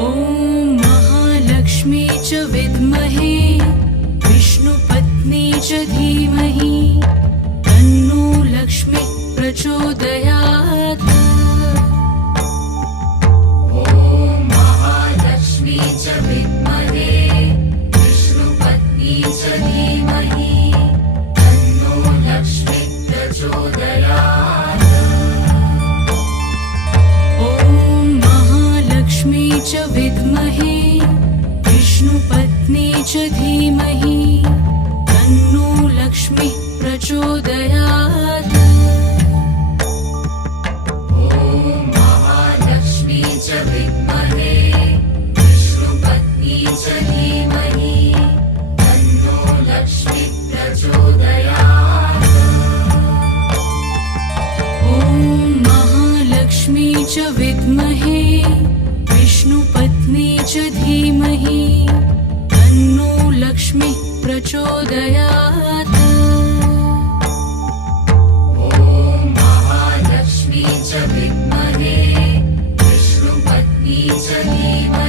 ॐ महालक्ष्मी च विद्महे विष्णुपत्नी च धीमहि तन्नो लक्ष्मी प्रचोदयात्। ॐ महालक्ष्मी च विद्महे विष्णुपत्नी च धीमहि तन्नो लक्ष्मी प्रचोदयात्। ॐ महालक्ष्मी च विद्महे विष्णुपत्नी च धीमहि तन्नो लक्ष्मी प्रचोदयात्। ॐ महालक्ष्मी च विद्महे विष्णुपत्नी च धीमहि तन्नो लक्ष्मी प्रचोदयात्। ॐ महालक्ष्मी च विद्महे विष्णुपत्नी च धीमहि तन्नो लक्ष्मी प्रचोदयात्। ॐ महालक्ष्मी च विद्महे विष्णुपत्नी च धीमहि